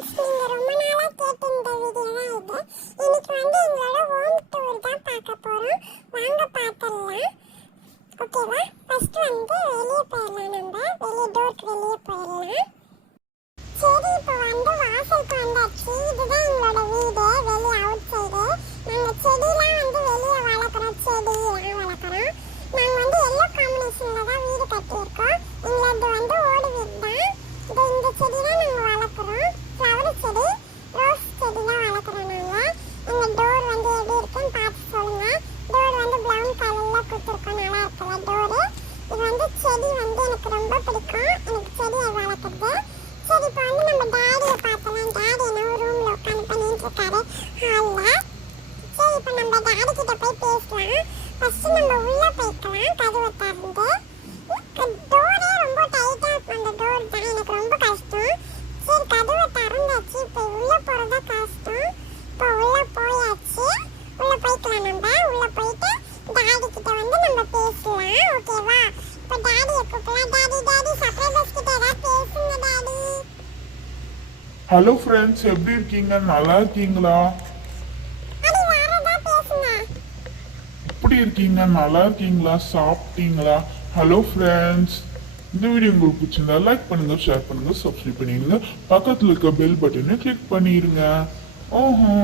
Friends, நீங்க ரொம்ப நாளா கேட்ட இந்த வீடியோ தான் இது. இன்னைக்கு எங்களோட ஹோம் டூர் தான் பார்க்க போறோம். வாங்க பார்க்கலாம். ஓகேவா? ஃபர்ஸ்ட் வெளியே போயிடலாம். நம்ம டோருக்கு வெளியே போயிடலாம். சரி, இப்போ வாசலுக்கு வந்தாச்சு. இதுதான் எங்களோட வீடு, வெளியே அவுட் சைடு. நாங்கள் செடியெலாம் வெளியே வளர்க்குறோம், செடியெல்லாம் வளர்க்குறோம். நாங்கள் எல்லோ காம்பினேஷனில் தான் வீடு கட்டியிருக்கோம். எங்களது ஓடு வீடு தான். இந்த செடி தான் நாங்கள் வளர்க்குறோம். ஃப்ளவர் செடி, ரோஸ் செடி தான் வளர்க்குறோம் நாங்கள். எங்கள் டோர் எப்படி இருக்குன்னு பார்த்து சொல்லுங்கள். டோர் ப்ரௌன் கலரில் கொடுத்துருக்கோம். நல்லா இருக்குல்ல டோரு? இது செடி எனக்கு ரொம்ப பிடிக்கும். எனக்கு செடியை வளர்க்குறது. சரி, இப்போ நம்ம டாடியை பார்த்தலாம். டாடி என்ன ரூமில் உட்காந்து பண்ணிட்டு இருக்காரு, ஹாலில். சரி, இப்போ நம்ம டாடி கிட்ட போய் பேசலாம். ஃபர்ஸ்ட் நம்ம உள்ளே போய்க்கலாம். கதவை திறந்து டோரே ரொம்ப டைட்டாக இருக்கும். அந்த டோர் தான் எனக்கு ரொம்ப கஷ்டம். சரி, கதவை திறந்தாச்சு. இப்போ உள்ளே போகிறதா கஷ்டம். இப்போ உள்ளே போயாச்சு. உள்ளே போய்க்கலாம். நம்ம உள்ளே போயிட்டு டாடி கிட்ட நம்ம பேசலாம். ஓகேவா? இப்போ டாடியை கூப்பிடலாம். டாடி சப்ஸ்கிரைபர்ஸ் கிட்ட ஏதாவது பேசுங்க டாடி. ஹலோ ஃப்ரெண்ட்ஸ், எப்படி இருக்கீங்க? நல்லா இருக்கீங்களா? எப்படி இருக்கீங்க? நல்லா இருக்கீங்களா? சாப்பிட்டீங்களா? ஹலோ ஃப்ரெண்ட்ஸ், இந்த வீடியோ உங்களுக்கு பிடிச்சிருந்தா லைக் பண்ணுங்க, ஷேர் பண்ணுங்க, சப்ஸ்கிரைப் பண்ணிடுங்க. பக்கத்தில் இருக்க பெல் பட்டனை கிளிக் பண்ணிடுங்க. ஓஹோ,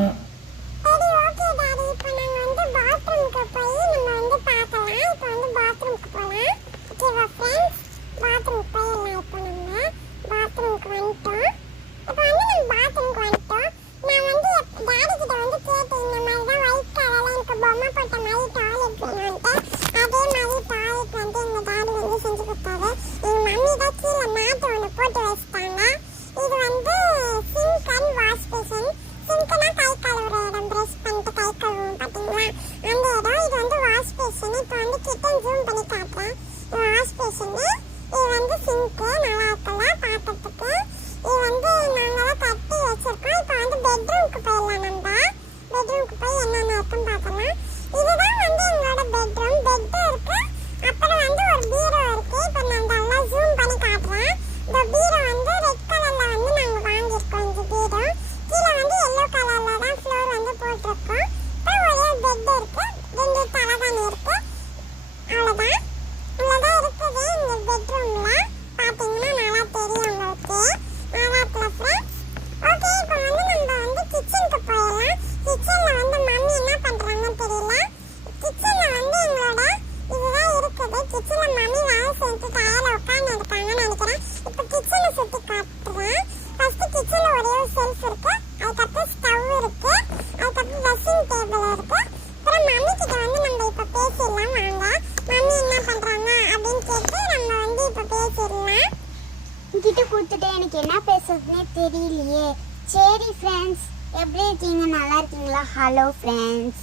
கிட்ட கொடுத்துட்டு எனக்கு என்ன பேசுறதுன்னே தெரியலையே. சரி ஃப்ரெண்ட்ஸ், எப்படி இருக்கீங்க? நல்லா இருக்கீங்களா? Hello friends.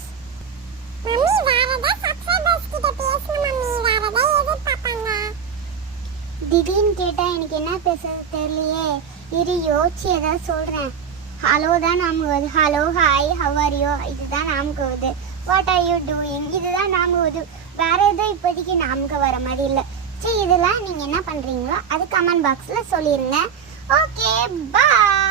மம்மி வேறடா சப்ஸ்கிரைபர்ஸ் கிட்ட பேசணும். மம்மி வேறடா எது பாப்பாங்க? திடீர்னு கேட்டா எனக்கு என்ன பேசுறது தெரியலையே. இரு, யோசிச்சு ஏதாவது சொல்றேன். ஹலோ தான் நாம வருது. Hello, hi, how are you? இதுதான் நாமக்கு வருது. What are you doing? இதுதான் நாம வருது. வேற எதுவும் இப்போதைக்கு நாமக்கு வர மாதிரி இல்லை. சரி, இதெல்லாம் நீங்கள் என்ன பண்ணுறீங்களோ அது கமெண்ட் பாக்ஸில் சொல்லிடுங்க. ஓகே, பாய்.